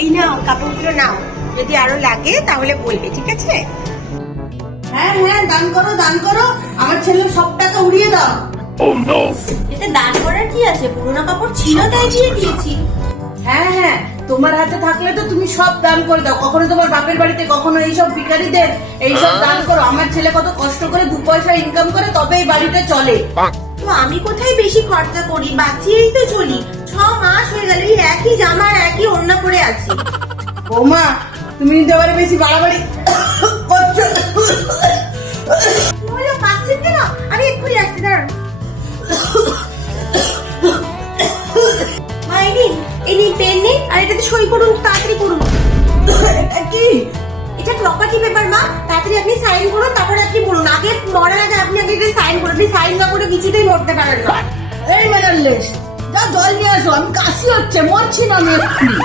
এই নাও কাপড়গুলো নাও, যদি আরো লাগে তাহলে বলবে, ঠিক আছে? হ্যাঁ হ্যাঁ, দান করো দান করো, আমার ছেলের সব টাকা উড়িয়ে দাও। এতে দান করার কি আছে? পুরোনো কাপড় ছিল তাই দিয়ে দিয়েছি। হ্যাঁ হ্যাঁ, তোমার হাতে থাকলে তো তুমি সব দান করে দাও। কখনো তোমার বাপের বাড়িতে, কখনো এইসব ভিখারিদের এইসব দান করো। আমার ছেলে কত কষ্ট করে 2 পয়সা ইনকাম করে তবে এই বাড়িটা চলে। তো আমি কোথায় বেশি খরচা করি, বাঁচিয়েই তো চলি। 6 মাস হয়ে গেল এই একই জামা আর একই ওড়না পরে আছি। বৌমা, তুমি কিন্তু এবারে বেশি বাড়াবাড়ি করছো। বলো কাশছেন কেন? আমি এক্ষুনি আসছি, দাঁড়ান। মা এই নিন পেন নিন, আর এটাতে সই করুন, তাড়াতাড়ি করুন। এটা কি? এটা প্রপার্টি পেপার মা, তাড়াতাড়ি আপনি সাইন করুন, তারপরে আপনি বলুন। আগে মরার আগে আপনি আগে সাইন করুন। আপনি সাইন না করে কিছুতেই মরতে পারেন না। এই মেলার লেস, যা জল নিয়ে আসো, আমি কাশি হচ্ছে, মরছি না আমি এক্ষুনি।